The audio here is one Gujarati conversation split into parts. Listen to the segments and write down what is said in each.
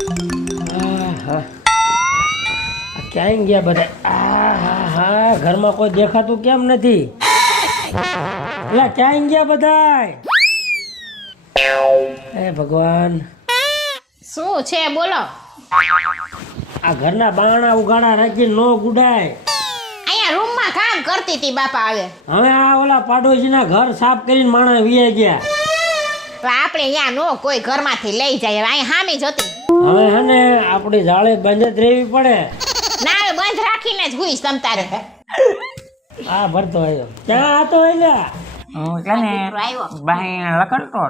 આ ક્યાંય ગયા બધા? આ હા હા ઘરમાં કોઈ દેખાતું કેમ નથી? ક્યાંય ગયા બધા હે ભગવાન. શું છે? બોલો. આ ઘરના બાણા ઉગાડા રાખી નો ગુડાય. અહીંયા રૂમમાં કામ કરતી હતી બાપા આવે હવે આ ઓલા પાડોશીના ઘર સાફ કરીને માણસ વીએ ગયા. તો આપણે અહીંયા નો કોઈ ઘરમાંથી લઈ જાય અહીંયા હામી જતી હવે હે ને આપણી જાળે બંધ જ રહેવી પડે. ના હવે બંધ રાખીને જ હુઈ તમ તારે. આ ભરતો આવ્યો ક્યાં હતો એલા હું છે ને આવ્યો. બાઈ લકડતો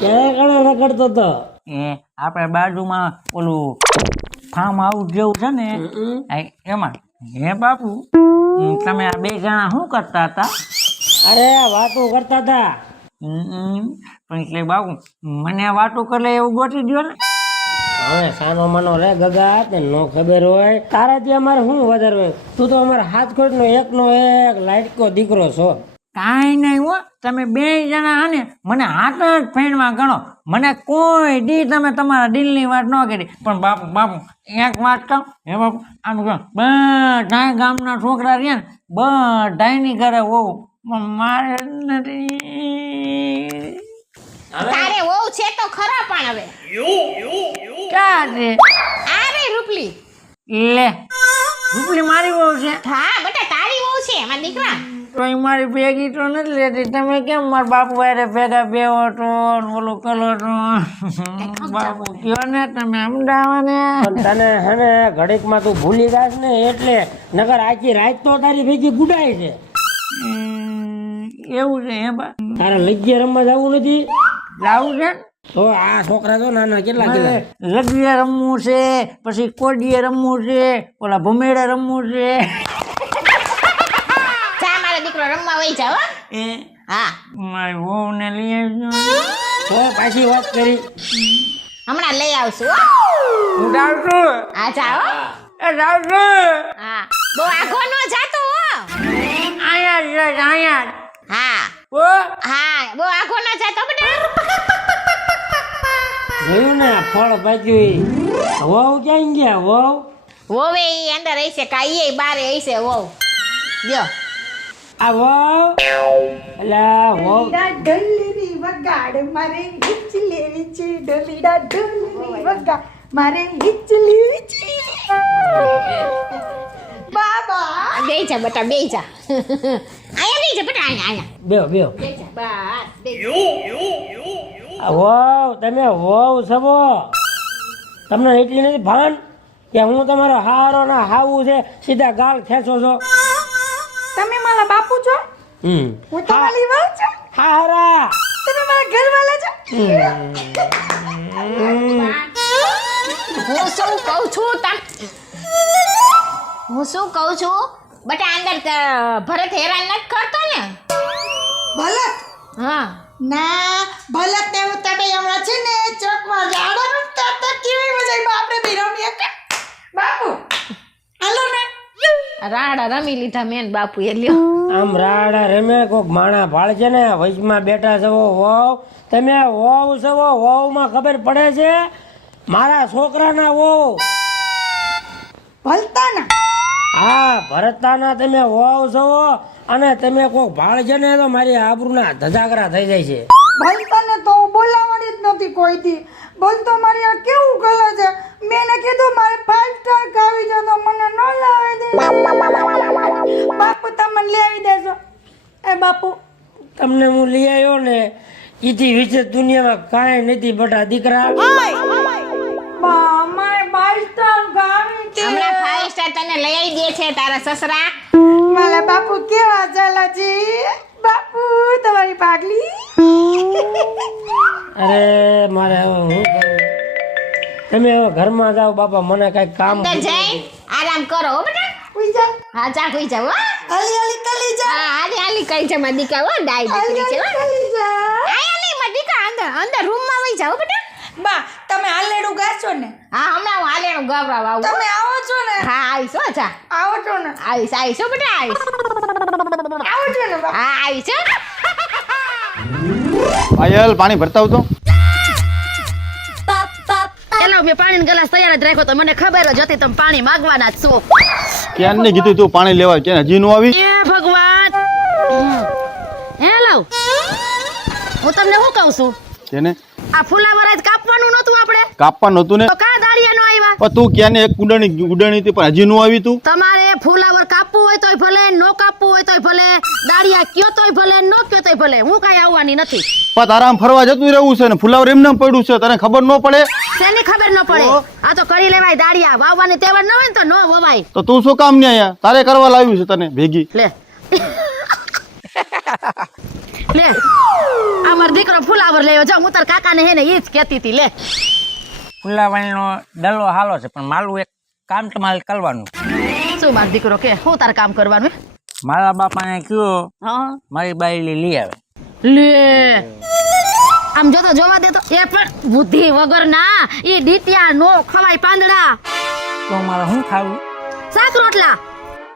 ક્યાં કણે લખડતો તો એ આપણે બાજુમાં ઓલું ફાર્મ હાઉસ જેવું છે ને એમાં. હે બાપુ તમે આ બે જણા શું કરતા હતા? અરે વાતો કરતા હતા. પણ એટલે બાપુ મને વાતું કરે એવું ગોઠવી દો ને. હવે સાનો મનો રે ગગા તે નો ખબર હોય તારાથી અમારે શું વધારે હોય? તું તો અમારા હાથ નો એકનો એક લાઇટકો દીકરો છો. કાંઈ નહીં હો તમે બે જણા આને મને હાથ જ ફેણવા ગણો. મને કોઈ દી તમે તમારા દિલની વાત ન કરી. પણ બાપુ બાપુ એક વાત કહું. હે બાપુ આમ કહો બધા ગામના છોકરા રહ્યા ને બધાની ઘરે હોવું તારે વહુ છે તો ખરા પણ હવે. આરે રૂપલી. લે રૂપલી મારી બહુ છે. હા બેટા તારી વહુ છે મારા દીકરા તો એ મારી ભેગી તો નથી લેતી. તમે કેમ મારા બાપુ વારે ભેગા બેવો તો ઓલું કરો છો? બાપુ કયો ને તમે અમદાવાદ? પણ તને હે ઘડીકમાં તું ભૂલી જાસ ને એટલે નગર આખી રાત તો તારી ભેગી ગુડાય છે. એવું છે હે બા તારે લગ્ય રમવા જવું નથી? જવું છે? તો આ છોકરા તો નાના કેટલા કેટલા રમવું છે પછી કોડીએ રમવું છે ઓલા ભમેડા રમવું છે. મારો દીકરો રમવા વહી જાવ એ? હા. મારી વહુને લઈ આવજો. તો પાછી વાત કરી. હમણાં લઈ આવશું હો. જાઉં છું. હા જાઓ એ જાઉં છું. હા. બહુ આઘો નો જાતો હો. જ. હા. ઓ. હા બહુ ના જાય તો બેટા. જોયું ને ફળ પાક્યું વહુ ક્યાં ગયા વહુ? વોવે ઈ અંદર હશે કાંઈ એ બારે હશે વહુ. જો આ વહુ? અલા વહુ. ડોલીડા વગાડ મારે હિચલી વિચી ડોલીડા ડોલીની વગાડ મારે હિચલી વિચી. બાબા. બે જા બેટા બે જા અહીંયા બે જા બેટા અહીંયા અહીંયા. બેહો બેહો. બે જા બસ બે જા. તમે વહુ સબો તમને એટલી નથી ભાન કે હું તમારો હારો ના હાવું છે સીધા ગાલ ખેંચો છો? તમે મારા બાપુ છો? હમ. હું તમારી વહુ છું? હારા. તમે મારા ઘરવાળા છો? હું સૌ કહું છું તમ હું શું કહું છું? બટા અંદર ભરત હેરાન નથી કરતો ને? ભલત? હા. ના ભલત ને હું તમે હમણાં છે ને ચોકમાં જાડો રમતા હતા કેવી મજા આવી આપણે બી રમીએ બાપુ હાલો ને. રાડા રમી લીધા મેન બાપુ એ લ્યો. આમ રાડા રમે કોક માણા ભાળ છે ને વચમાં બેઠા છો વહુ. તમે વહુ છો વહુમાં ખબર પડે છે? મારા છોકરાના વહુ. ભલતા ના હા ભરતાના તમે વહુ છો અને તમે કોક ભાળ છે ને તો મારી આબરૂના ધજાગરા થઈ જાય છે. ને તો બોલાવવાની જ નથી કોઈથી. બોલતો મારી આ કેવું કલર છે? મેં એને કીધું મારે ફાઈવ સ્ટાર ખાવી છે તો મને ન લાવી દે. બાપુ તમે લઈ આવી દેશો એ બાપુ. તમને હું લઈ આવ્યો ને ઈથી વિશે દુનિયામાં કાંઈ નથી બટા દીકરા. બા મારે ફાઈવ સ્ટાર હમણાં ફાઈવ સ્ટાર તને લઈ આવી દે છે તારા સસરા. મારા બાપુ કેવા છે બાપુ તમારી પાગલી? અરે મારે હવે હું કરું? તમે હવે ઘરમાં જાઓ બાપા મને કઈ કામ જઈ આરામ કરો હો બેટા. ઉઈ જા. હા જા કોઈ જાવ હો. હાલી હાલી કલી જા. હા હાલી હાલી કઈ દીકરા હો ડાઈ દીકરી છે હો. હાલી જા. અંદર રૂમમાં જાઓ બેટા. બા તમે હાલેડું ગાશો ને? હા હમણાં હું હાલેનું ગવરાવ આવું. તમે આવો છો ને? હા આવીશ હો જા. આવો છો ને? આવીશ આવીશ હો બેટા આવીશ. આવો છો ને હા આવીશ પાયલ પાણી ભરતા મેં પાણીનો ગ્લાસ તૈયાર જ રાખ્યો તો મને ખબર જ હતી તમે પાણી માંગવાના જ છો. ક્યાં ને કીધું તું પાણી લેવા ક્યાં હજી નો આવી? એ ભગવાન! હે લાવ. હું તમને શું કહું છું? તેને આ ફુલાવર જ કાપવાનું નતું આપણે. કાપવાનું નતું ને? તો કા દાડિયા નો આવ્યા પણ તું ક્યાં ને એક ઉડણી ઉડણી હતી પણ હજી નો આવી તું? તમારે ફુલાવર કાપવું હોય તોય ભલે નો કાપવું હોય તોય ભલે દાળિયા કયો તોય ભલે નો કયો તોય ભલે હું કાઈ આવવાની નથી. પણ તારા ફરવા જતું રહેવું છે ને ફુલાવર એમને એમ પડ્યું છે તને ખબર ન પડે? શેની ખબર ન પડે? આ તો કરી લેવાય દાળિયા વાવવાની તહેવાર ન હોય ને તો નો વવાય. તો તું શું કામ ને અહીંયા? તારે કરવા લાવ્યું છે તને ભેગી. લે. લે આ મારો દીકરો ફુલાવર લેવો જો હું તાર કાકાને હે ને ઈ જ કહેતી હતી લે. ફુલાવાણીનો ડલ્લો હાલો છે પણ મારું એક કામ તમારે કરવાનું. શું મારો દીકરો કે? હું તાર કામ કરવાનું મારા બાપાને કયો હા. મારી બાયલી લઈ આવે. લે. આમ જો તો જોવા દે તો એ પણ બુદ્ધિ વગર ના એ ડીટિયા નો ખવાય પાંદડા. તો મારે શું ખાવું? શાક રોટલા.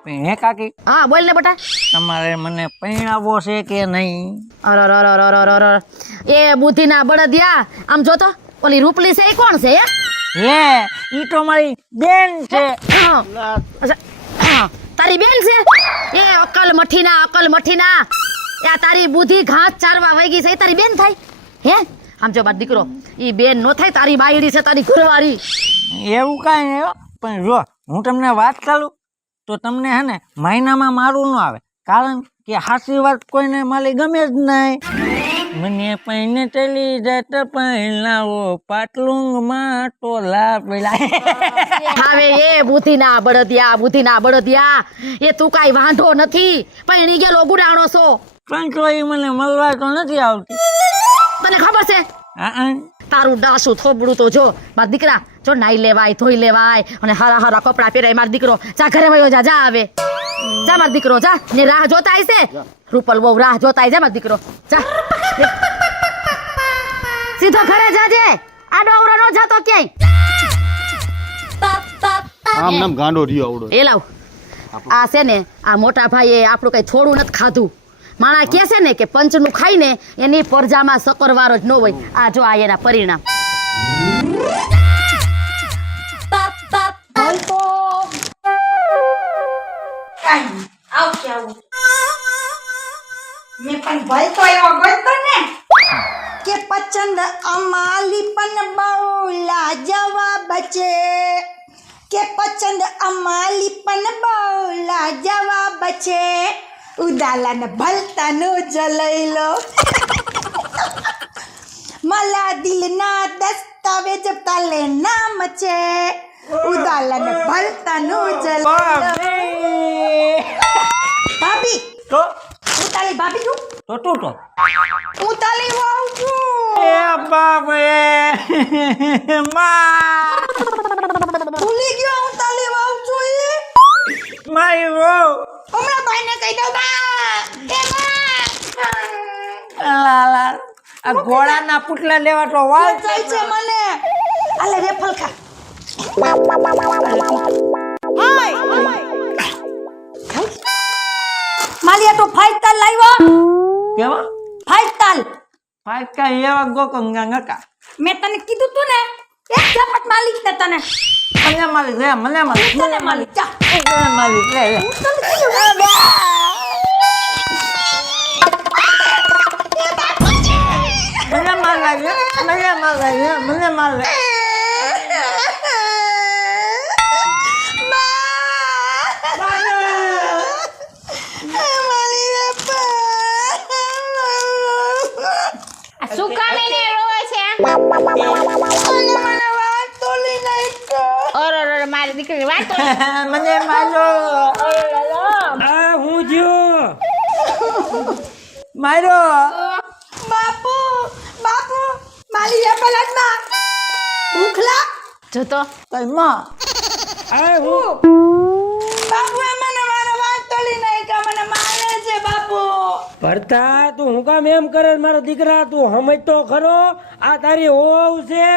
હે કાકી? હા બોલ ને બટા. તમારે મને પૈણાવો છે કે નહીં? અર અર અર અર. એ બુદ્ધિના બળદિયા આમ જો તો ઓલી રૂપલી છે એ કોણ છે હે? હે ઈ તો મારી બેન છે. તારી બેન છે? એ અકલ મઠીના અકલ મઠીના. એ આ તારી બુદ્ધિ ઘાસ ચારવા વાગી છે એ તારી બેન થાય. હે? આમ જો બાર દીકરો ઈ બેન નો થાય તારી બાયડી છે તારી ઘરવાળી. એવું કાંઈ નહીં હો. પણ જો હું તમને વાત કરું. તો તમને હે ને મહિનામાં મારું ન આવે. કારણ કે હાસી વાત કોઈને માલી ગમે જ નહીં. મને પૈને ચલી જત પહેલાવો પાટલુંગમાં ટોલા પેલા હવે એ બુદ્ધિના બળદિયા બુદ્ધિના બળદિયા. એ તું કાઈ વાંધો નથી. પણ ગયેલો ગુડાણો છો. પણ તો એ મને મળવા તો નથી આવતી. તને ખબર છે? હા. તારું ડાસું થોબડું તો જો મારા દીકરા જો નાઈ લેવાય ધોઈ લેવાય અને હારા હારા કપડાં પહેરાય. મારો દીકરો જા ઘરે વયો જા જા આવે. જા મારો દીકરો જા. ને રાહ જોતા છે રૂપલ બહુ રાહ જોતા જા મારો દીકરો. જા. સીધો ઘરે જાજે. આ ડોવરો નો જાતો ક્યાંય? આમ નામ ગાંડો રહ્યો આવડો. એ લાવ. આ છે ને આ મોટા ભાઈએ આપણું કઈ થોડું નથી ખાધું. માણા કે છે ને કે પંચનું ખાઈને એની પરજામાં સકરવારો જ ન હોય. આ જો આ એના પરિણામ. મેં પણ કે પચંદ અમાલી પણ બહુ લાજવાબ છે. કે પસંદ અમાલી પણ બહુ લાજવાબ છે. ઉદાલાને ભલતાનો જલઈ લો. मला દિલના દસ્તાવેજ તાલે નામ છે. ઉદાલાને ભલતાનું જલ ભાભી તો? હું તારી ભાભી છું? તો તું તો? હું તારી વાવ છું. એ બાપમાં. ભૂલી ગયો હું તારી વાવ છું એ. મારી હમણાં ભાઈને કહી દઉં બા એ બા. લા લા આ ઘોડાના પુટલા લેવા તો વાલ થાય છે મને. આલે રેફલ ખા. માલિયા તો ફાઈવ તાલ લાવ્યો. કેવા? ફાઈવ તાલ પાકા એવા ગોકંગા નકા. મેં તને કીધું તું ને એક ઝપટ માલિક ને તને. મને માલિક લે મને માલિક તને માલિક. જા. મને માલિક લે લે. મને માલિક લે મને માલિક લે મને માલિક. મને મારો. આ હું જો? મારો. બાપુ બાપુ માલી એપલ હાથમાં ભૂખલા જોતો કઈ માં આ હું? બાપુ એ મને મારો વાત તોડી કે મને મારે છે બાપુ. ભરતા તું હું કામ એમ કરે મારા દીકરા તું સમજતો ખરો? આ તારી હોવ છે.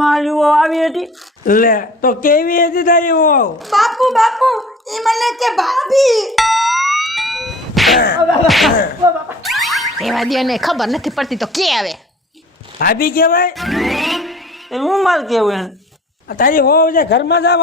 મારી વહુ આવી હતી. લે તો કેવી હતી તારી હોવ બાપુ બાપુ ઈ મને કે ભાભી. એવા દે ખબર નથી પડતી તો કે આવે. ભાભી કહેવાય? એ હું માલ કેવું એને તારી હોવ છે ઘરમાં જા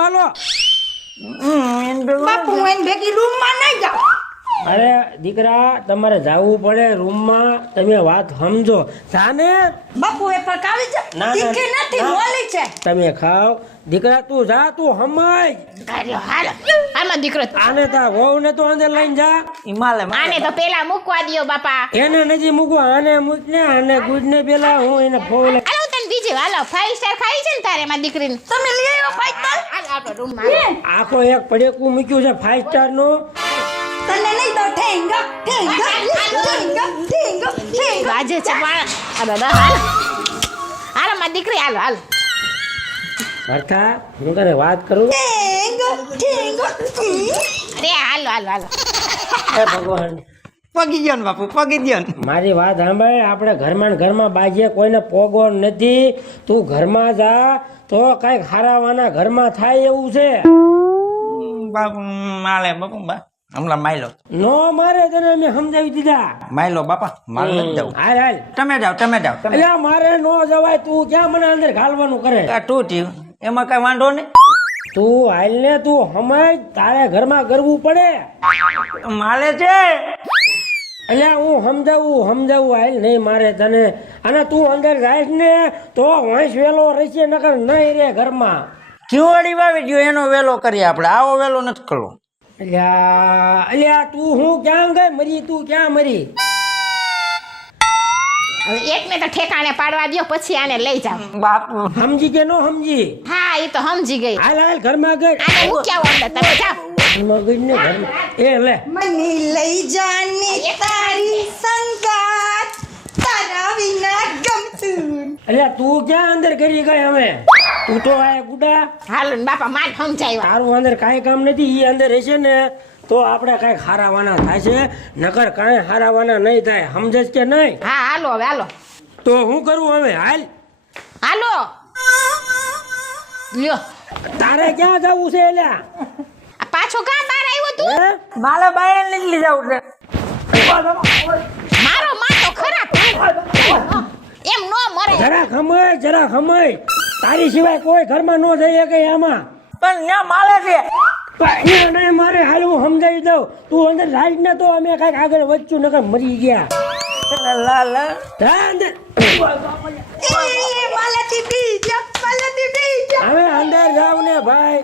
ભેગું બાપુ હું એને ભેગી રૂમમાં નહીં જાઉં. અરે દીકરા તમારે જવું પડે રૂમમાં. તમે વાત સમજો. જાને? બાપુ એ પકાવી છે તીખી નથી મોલી છે. તમે ખાઓ. દીકરા તું જા તું હમાય. કાર્યો હાલ. હાલમાં દીકરો. આને તા વહુ ને તો અંદર લઈને જા. ઈ માલે માલે. આને તો પેલા મૂકવા દ્યો બાપા. એને નથી મૂકવા આને મૂકને આને ગુજને પેલા હું એને ફોલ હાલો હું તને બીજી હાલો. ફાઈવ સ્ટાર ખાઈ છે ને તારે માં દીકરીને? તમે લઈ આવ્યો ફાઈવ સ્ટાર આખો એક પડેકું મૂક્યું છે ફાઈવ સ્ટારનું. તને નહીં દો ઠેંગા ઠેંગા ઠેંગા ઠેંગા ઠેંગા વાજે છે પણ આ દાદા હાલ. હાલો મારી દીકરી હાલો હાલ. અર્થા હું તને વાત કરું? ઠેંગા ઠેંગા અરે હાલ હાલ હાલ. હે ભગવાન. પગી ગયો ને બાપુ પગી ગયો ને. મારી વાત સાંભળ આપણે ઘરમાં ને ઘરમાં બાજીએ કોઈને પોગો નથી. તું ઘરમાં જા તો કંઈક હારાવાના ઘરમાં થાય એવું છે. બાપુ માલે બાપુ બા. હમણાં માયલો. નો મારે તને અમે સમજાવી દીધા. માયલો બાપા માલ નથી જવું. હાલ હાલ. તમે જાઓ તમે જાઓ. એટલે મારે નો જવાય તું ક્યાં મને અંદર ઘાલવાનું કરે? આ તું થયું એમાં કઈ વાંધો નહીં. તું હાલ ને તું હમણાં તારે ઘરમાં કરવું પડે. માલે છે. અલ્યા હું સમજાવું સમજાવું હાલ નહીં મારે તને. અને તું અંદર જાય ને તો વંશ વેલો રહેશે નકર નહીં રે ઘરમાં. ચીવડી વાવી ગયો એનો વેલો કરીએ આપણે. આવો વેલો નથી કરવો અલ્યા અલ્યા તું હું ક્યાં ગઈ? મરી તું ક્યાં મરી? હવે એકને તો ઠેકાણે પાડવા દો પછી આને લઈ જાઓ. બાપુ. સમજી કે નો સમજી? હા એ તો સમજી ગઈ. હાલ હાલ ઘરમાં ગઈ. આને હું હોય અંદર તમે જાઓ. ઘરમાં ગઈ ને ઘરમાં એ લે. મને લઈ જાને તારી તારા વિના ગમતું અલ્યા તું ક્યાં અંદર કરી ગઈ હવે? તું તો આ ગુડા હાલ બાપા માર સમજાવ્યા તારું અંદર કાંઈ કામ નથી એ અંદર રહેશે ને તો આપણે કાંઈક હારાવાના થાય છે. નકર કાંઈ હારાવાના નહીં થાય સમજે કે નહીં? હા હાલો હવે હાલો. તો હું કરું હવે? હાલ. હાલો. લ્યો. તારે ક્યાં જવું છે એલા આ પાછો કાં બાર આવ્યો તું? હે? માલે નીકળી જવું મારો ખરાબ એમ નો મરે. જરા ખમય જરા ખમય. તારી સિવાય કોઈ ઘરમાં ન જઈએ કે આમાં. પણ ત્યાં માલે છે. પણ મારે હાલ હું સમજાવી દઉં. તું અંદર રાજ ને તો અમે કાંઈક આગળ વધશું નકર મરી ગયા. લા લા અંદર હવે અંદર જાવ ને ભાઈ.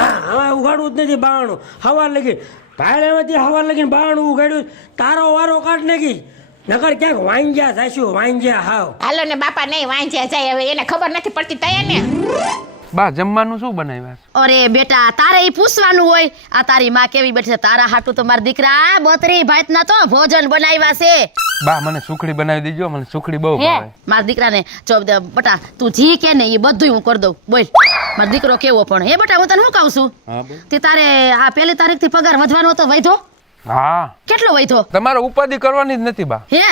હા, હવે ઉગાડવું જ નથી બાણું હવા લગી ભાડેમાંથી હવા લગીને બાણું ઉગાડ્યું તારો વારો કાઢ નાખી. નકર ક્યાંક વાંજ્યા થાશું વાંજ્યા હાવ. હાલો ને બાપા, નહીં વાંચ્યા જાય. હવે એને ખબર નથી પડતી તૈયાર ને. બા જમવાનું શું બનાવ્યા અરે બેટા તારે ઈ પૂછવાનું હોય. આ તારી માં કેવી બેઠી છે? તારા હાટુ તો મારા દીકરા બત્રી ભાતના તો ભોજન બનાવ્યા છે. બા મને સુખડી બનાવી દેજો મને સુખડી બહુ ભાવે. મારા દીકરાને જો બટા તું જી કે ને એ બધું હું કરી દઉં. બોલ મારો દીકરો કેવો પણ. હે બટા હું તને હું કહું છું? તે તારે આ પહેલી તારીખથી પગાર વધવાનો હતો વધ્યો હા. કેટલો વધ્યો તમારે ઉપાધિ કરવાની જ નથી બા. હે?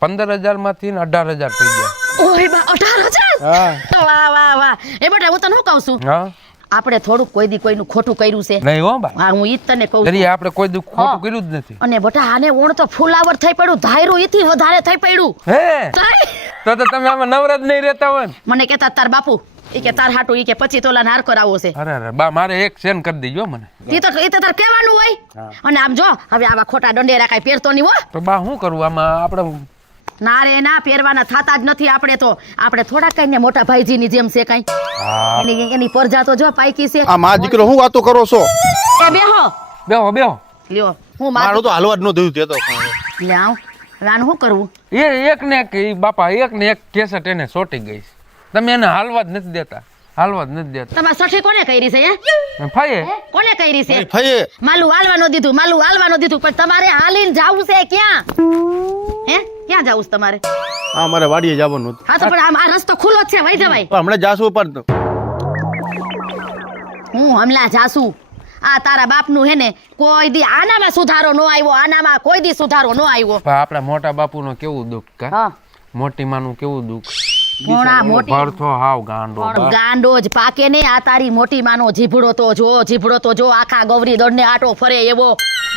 પંદર હજારમાંથી અઢાર હજાર થઈ ગયા. ઓય બા અઢાર હજાર? હા. વાહ વાહ વાહ એ બેટા હું તને હું કહું છું? હા. આપણે થોડુંક કોઈ દી કોઈનું ખોટું કર્યું છે. નહીં હો બા. હા હું ઈ જ તને કહું છું. આપણે કોઈ દી ખોટું કર્યું જ નથી. અને બટા આને ઓણ તો ફૂલાવર થઈ પડ્યું ધાયરું ઈથી વધારે થઈ પડ્યું. હે? તો તો તમે આમાં નવરત નહીં રહેતા હોય મને કહેતા તાર બાપુ ઈ કે તાર હાટુ ઈ કે પછી તોલા નાર કરાવો છે. અરે અરે બા મારે એક સેન કરી દેજો મને. ઈ તો ઈ તો તાર કહેવાનું હોય. અને આમ જો હવે આવા ખોટા દંડેરા કાઈ પહેરતો નહીં હો. તો બા શું કરું? આમાં આપણે ના રે ના પહેરવાના થતા જ નથી આપણે તો. આપણે થોડા કઈ ને મોટા ભાઈજીની જેમ છે કઈ. એની એની પરજા તો જો પાઈકી છે. આ મા દીકરો હું વાતો કરો છો? એ બેહો. બેહો બેહો. લ્યો હું મારું તો હાલવા જ ન થયું તે તો. લે આવ. હવે આનું શું કરવું એ એક ને એક બાપા એક ને એક કેસેટ એને સોટી ગઈ તમે એને હાલવા જ નથી દેતા. હાલવા જ નથી દેતા. તમારે સઠી કોને કરી છે હે? ફાયે કોને કરી છે? ફાયે માલું હાલવા ન દીધું માલું હાલવા ન દીધું પણ તમારે હાલીને જાવું છે ક્યાં? હે? ક્યાં જાવું છે તમારે? હા મારે વાડીએ જવાનું હતું. હા તો પણ આ રસ્તો ખુલ્લો જ છે વહી જવાય પણ હમણાં જાશું પણ હું હમણાં જાસુ આ તારા બાપનું હે ને કોઈ દી આનામાં સુધારો નો આવ્યો આનામાં કોઈ દી સુધારો નો આવ્યો. પણ આપણા મોટા બાપુનો કેવું દુઃખ કા? હા. મોટી માનું કેવું દુઃખ? પણ મોટી. ભરથો હાવ ગાંડો ગાંડો જ. પાકે ને આ તારી મોટી માનો. જીભડો તો જો જીભડો તો જો. આખા ગૌરી દોડને આટો ફરે એવો.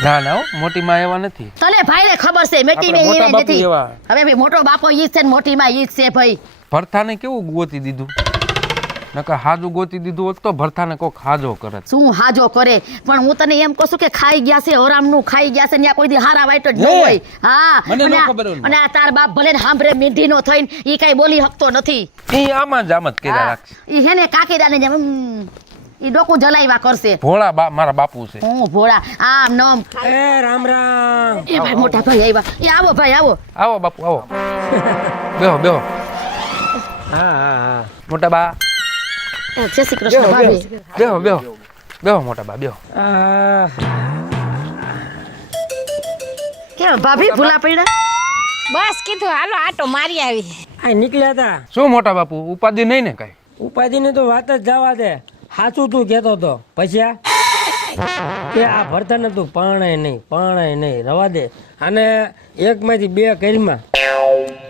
ના ના મોટી માં એવા નથી. તને ભાઈને ખબર છે મેટી મેં નથી. હવે મોટો બાપો ઈ છે ને મોટી માં ઈ છે ભાઈ. ભરથાને કેવું ગોતી દીધું? નકર હાજુ ગોતી દીધું હોત તો ભરથાને કોક હાજો કરે. શું હાજો કરે? પણ હું તને એમ કહું છું કે ખાઈ ગયા છે હરામનું ખાઈ ગયા છે ત્યાં કોઈ દી હારા વાઈટ જ ન હોય. હા. મને ખબર અને આ તાર બાપ ભલે ને હાંભળે મીંઢી નો થઈને ઈ કઈ બોલી શકતો નથી. એ આમાં જ આમ જ કર્યા હા, રાખશે. ઈ હેને કાકીડાને જેમ ઈ ડોકું જલાવ્યા કરશે. ભોળા બા મારા બાપુ છે. હું ભોળા આમ નમ એ રામ રામ. એ ભાઈ મોટા ભાઈ આવ્યા એ આવો ભાઈ આવો. આવો બાપુ આવો. બેહો બેહો. હા હા હા. મોટા બા. જય શ્રી કૃષ્ણ ભાભી. બેહો બેહો. બેહો મોટા બા બેહો. આ, ભાભી ભૂલા પડ્યા? બસ કીધું હાલો આટો મારી આવી. આ નીકળ્યા હતા શું મોટા બાપુ ઉપાધિ નહીં ને કઈ? ઉપાધિની તો વાત જ જવા દે. સાચું તું કહેતો તો. પછી આ? કે આ ભરતન તું પાણાય નહીં પાણાય નહીં રવા દે. અને એકમાંથી બે કરીમાં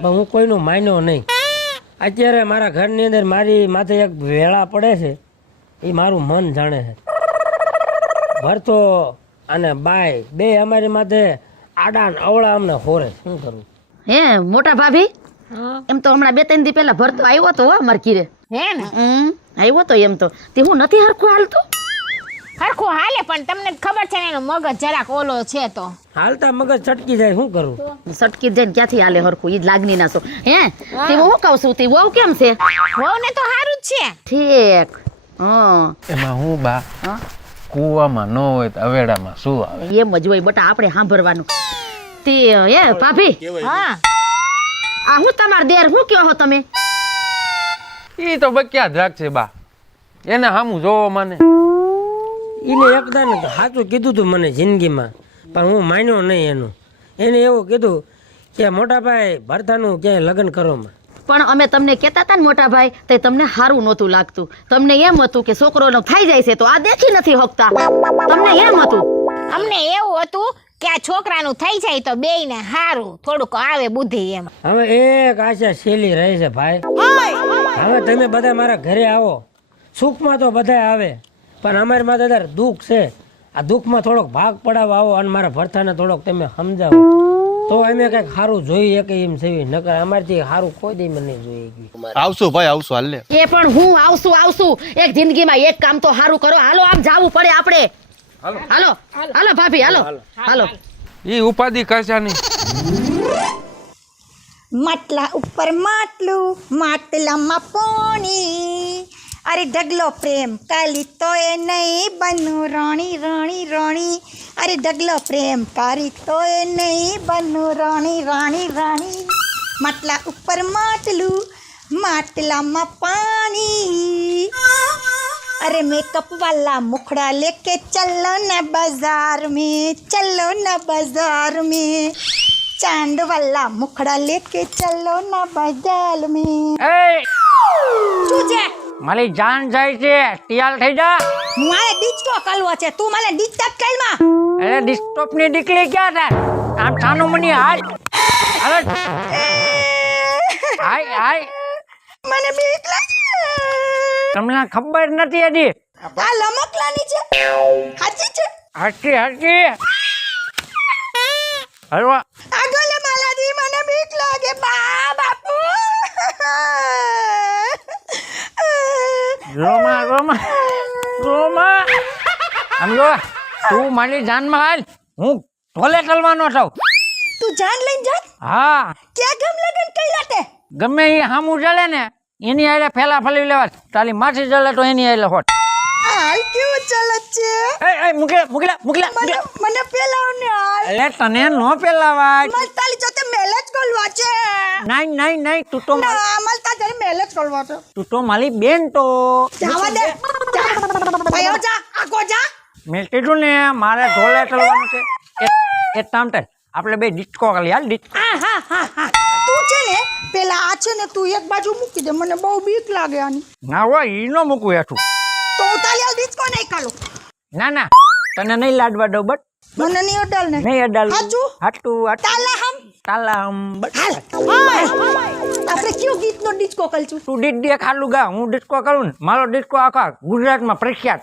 પણ હું કોઈનો માન્યો નહીં. અત્યારે મારા ઘરની અંદર મારી માથે એક વેળા પડે છે. એ મારું મન જાણે છે. ભરતો અને બાય બે અમારી માથે આડા ને અવળા અમને હોરે. શું કરું? હે મોટા ભાભી? એમ તો હમણાં બે ત્રણ દી પહેલા ભરતો આવ્યો તો હો અમાર કીરે હે ને? હમ આવ્યો તો એમ તો. તે હું નથી હરખું હાલતું? હરખું હાલે પણ તમને ખબર છે ને એનો મગજ જરાક ઓલો છે તો. હાલતા મગજ છટકી જાય શું કરું? સટકી જઈને ક્યાંથી હાલે હરખું? ઈ જ લાગણી ના છો હે? તે હું કહું છું? તે વહુ કેમ છે? વહુ ને તો સારું જ છે. ઠીક. હા. એમાં હું બા? હા? કૂવામાં ન હોય તો અવેડામાં શું આવે? એમ જ હોય બટા આપણે સાંભળવાનું. તે એ ભાભી? હા. આ હું તમાર દેર હું કયો હો તમે? એ તો બક્યા જ રાખશે બા? એને સામું જોવો મને. એને એકદમ સાચું કીધું હતું મને જિંદગીમાં પણ હું માન્યો નહીં એનું. એને એવું કીધું કે મોટા ભાઈ ભરતાનું ક્યાંય લગ્ન કરો પણ અમે તમને કહેતા હતા ને મોટા ભાઈ તે તમને સારું નહોતું લાગતું. તમને એમ હતું કે છોકરોનો થઈ જાય છે તો આ દેખી નથી હકતા તમને એમ હતું? અમને એવું હતું કે આ છોકરાનું થઈ જાય તો બે ને સારું થોડુંક આવે બુદ્ધિ એમ. હવે એક આશા શેલી રહે છે ભાઈ. હવે તમે બધા મારા ઘરે આવો. સુખમાં તો બધા આવે. પણ અમારે માં દાદા દુઃખ છે. આ દુઃખમાં થોડોક ભાગ પડાવવા આવો અને મારા ભરતાને થોડોક તમે સમજાવો. તો અમે કંઈક સારું જોઈએ કે એમ છે નકર અમારથી સારું કોઈ દી મને જોઈએ ગયું આવશું ભાઈ આવશું હાલ એ પણ હું આવશું આવશું. એક જિંદગીમાં એક કામ તો સારું કરો. હાલો આમ જાવું પડે આપણે. હાલો. હાલો. ભાભી હાલો. હાલો. એ ઉપાધિ કરશે નહીં માટલા ઉપર માટલું માટલામાં પોણી. અરે ઢગલો પ્રેમ કાલી તો એ નહીં બનવું રણી રણી રણી. અરે ઢગલો પ્રેમ કારી તો એ નહીં બનવું રણી રાણી રાણી. માટલા ઉપર માટલું માટલામાં પાણી. અરે મેકઅપ વાલા મુખડા લેકે ચલો ના બજાર મે ચલો ના બજાર મે. ચાંદ વાલા મુખડા લેકે ચલો ના બજાર મે. શું છે? મારી જાન જાય છે તિયાલ થઈ જા. મારે ડિસ્કો કલવો છે તું મને ડિસ્ટર્બ કરમાં અરે ડિસ્ટર્બની દીકરી ક્યાં છે? આમ છાનું મની હાલ. અરે હાય હાય. મને બીક લાગે તમને ખબર નથી હજી? આ લમકલાની છે. હાચી છે. હસી હાચી. હલવા આગળ માલાજી મને બીક લાગે. બા બાપુ. રોમા રોમા રોમા. આમ તું મારી જાનમાં હાલ. હું ઢોલે ચલવાનો છું. તું જાન લઈને જા. હા. ક્યાં ગમ લગન કઈ લાતે ગમે એ હામું ચાલે ને એની આલે ફેલા ફલી લેવા. તાલી માછી ચાલે તો એની આલે હોટ હાલ કેવું ચાલે છે? એ એ મુકલે મુકલે મુકલે મને મને પેલાઓને હાલ. અલે તને નો પેલાવાય. મલ તાલી જોતે મેલ જ ગોલવા છે. નહીં નહીં નહીં તું તો ના મલ તા જરે મેલ જ ગોલવા છે. તું તો માલી બેન તો. જાવા દે ભયો જા આગો જા. મેં કીધું ને મારે ઢોલે ચલવાનું છે. એ એ તામટે આપણે બે ડિસ્કો કરી હાલ ડિસ્કો હા હા હા. તું છે ને પેલા આ છે ને તું એક બાજુ મૂકી દે મને બહુ બીક લાગે આની. ના હોય ઈ નો મૂકું હેઠું. ડિસ્કો ના ના. તને નહીં લાડવા દો બટ મને નહીં અડાલ ને. નહીં અડાલ હાચું? હાટું તાલા હમ તાલા હમ બટ આપણે કયો ગીતનો ડિસ્કો કલચું તું દે ખાલું ગા હું ડિસ્કો કરું ને. મારો ડિસ્કો આખા ગુજરાતમાં પ્રખ્યાત.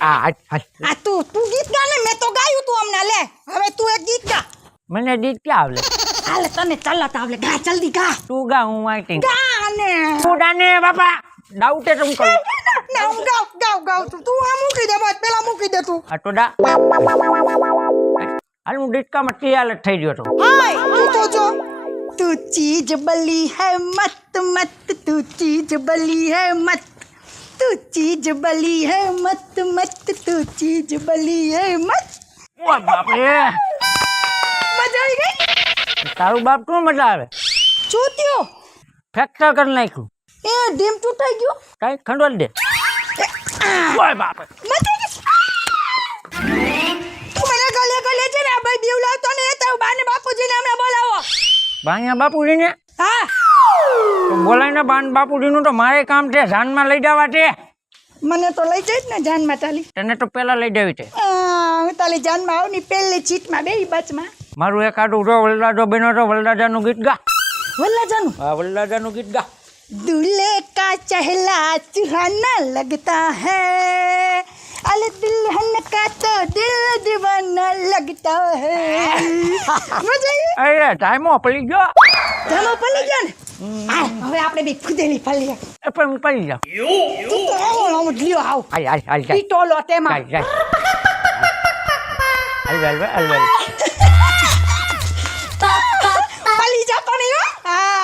આ તું તું ગીત ગા ને મેં તો ગાયું તું હમણાં લે. હવે તું એક ગીત ગા. મને ગીત ક્યાં આવડે હાલે તને ચલાતા આવલે. ગા જલ્દી ગા. તું ગા હું વાંચી ગા ને તું ડાને બાપા. ડાઉટે તો હું કરું ના હું ગાવ ગાવ ગાવ તું તું આ મૂકી દે બસ પેલા મૂકી દે તું. આ તો ડા હાલ હું ડિસ્કામાં તૈયાર જ થઈ ગયો તો હાય તું તો જો. તું ચીજ બલી હૈ મત મત તું ચીજ બલી હૈ મત. તું ચીજ બલી હૈ મત મત તું ચીજ બલી હૈ મત. ઓ બાપરે. મજા આવી ગઈ? તારું બાપ શું મજા આવે? ચૂત્યો ફેક્ટર કરી નાખ્યું. એ ડીમ તૂટાઈ ગયો? કઈ ખંડોલ દે. ઓય બાપ તું મને ગલે ગલે છે ને આ ભાઈ બીવ લાવતો ને તો બાને બાપુજીને અમે બોલાવો. ભાણિયા બાપુજીને? હા. તો બોલાય ને બાન બાપુજીનું તો મારે કામ છે જાનમાં લઈ જવા છે. મને તો લઈ જઈશ ને જાનમાં તાલી. તને તો પેલા લઈ જવી છે. હું તાલી જાનમાં આવું ની પહેલી ચીટમાં બે બચમાં. મારું એક આડું જો વલદાજો બેનો તો વલદાજાનું ગીત ગા. વલ્લા જાનું હા વલદાજાનું ગીત ગા. दूल्हे का चहला सुहाना लगता है अल दुल्हन का तो दिल दीवाना लगता है મજા આવી અરે ટાઈમો પડી ગયો ધમો પલી ગયો ને આ, હવે આપણે બી ફુદેલી ફલીએ એ પણ હું પડી જાઉં તું તો આવો આવો જ લ્યો આવ હાલ હાલ હાલ જાય પીટો લો તેમાં હાલ જાય હાલ હાલ હાલ હાલ પલી જતો નહીં હો હા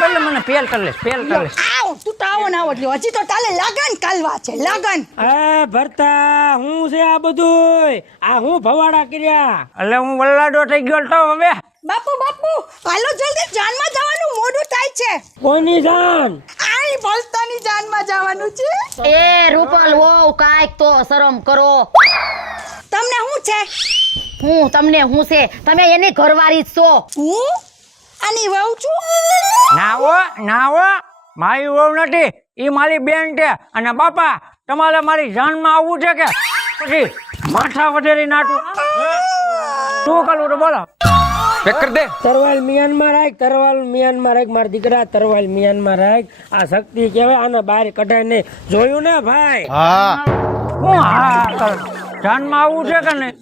બદલે મને પેલ કરી લેશ પેલ કરી લેશ. આવ તું તો આવો ને આવો હજી તો તાલે લગન કાલવા છે લગન. એ ભરતા હું છે આ બધું આ હું ભવાડા કર્યા? એટલે હું વલ્લાડો થઈ ગયો તો હવે. બાપુ બાપુ હાલો જલ્દી જાનમાં જવાનું મોડું થાય છે. કોની જાન? આઈ ભલતાની જાનમાં જવાનું છે. એ રૂપલ ઓ કાઈક તો શરમ કરો. તમને શું છે? હું તમને હું છે? તમે એની ઘરવાળી છો. હું? આની વહુ છું? ના હો ના હો મારી વહુ નથી એ મારી બેન છે. અને બાપા તમારે મારી જાનમાં આવવું છે કે? પછી માથા વધેરી નાટું શું કરવું તો બોલો. પેક કરી દે. તરવાલ મિયાનમાં રાખ તરવાલ મિયાનમાં રાખ. મારા દીકરા તરવાલ મિયાનમાં રાખ. આ શક્તિ કહેવાય આને બહાર કઢાય નહીં. જોયું ને ભાઈ? હા. હું હા જાનમાં આવવું છે કે નહીં?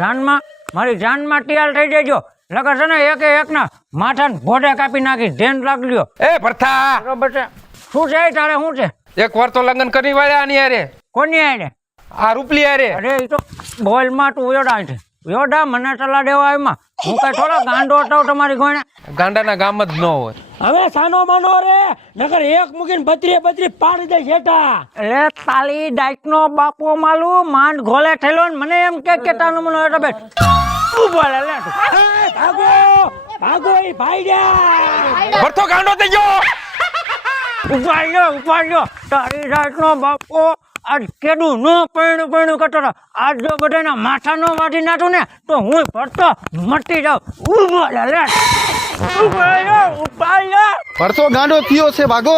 જાનમાં મારી જાનમાં તૈયાર થઈ જજો. લગર છે ને એક એક ના માથાને ભોડે કાપી નાખી ધ્યાન લ્યો. એ ભરથા! બરોબર છે. શું છે તારે શું છે? એક વાર તો લગ્ન કરી વાળ્યા આની અરે કોની આને આ રૂપલી અરે અરે એ તો બોલમાં તું યોડા છે. યોડા મને ચલા દેવા એમાં. હું કઈ થોડો ગાંડો હતો તમારી ગોણે? ગાંડાના ગામ જ ન હોય. હવે સાનો માનો રે નકર એક મૂકીને બત્રીએ બત્રી પાડી દે શેઠા. એટલે તાલી ડાઈકનો બાપો માલું માંડ ઘોલે થયેલો ને મને એમ કે કેટાનું મને એટલે બેઠ તું બોલે લે ભાગો ભાગો એ ભાઈ ગયા ગાંડો થઈ ગયો. ઉપાડ્યો ઉપાડ્યો. તારી ડાઈકનો બાપો આજ કેડું ન પરણું પૈણું કરતો હતો આજ જો બધાના માથા ન વાટી નાખું ને તો હું ભરતો મટી જાઉં. ઊભો લે. ઉપાડ્યો ઉપાડ્યો. પરસો ગાંડો થયો છે ભાગો.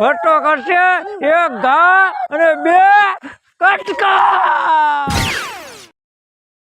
ભટ્ટો કરશે એક ઘા અને બે કટકા!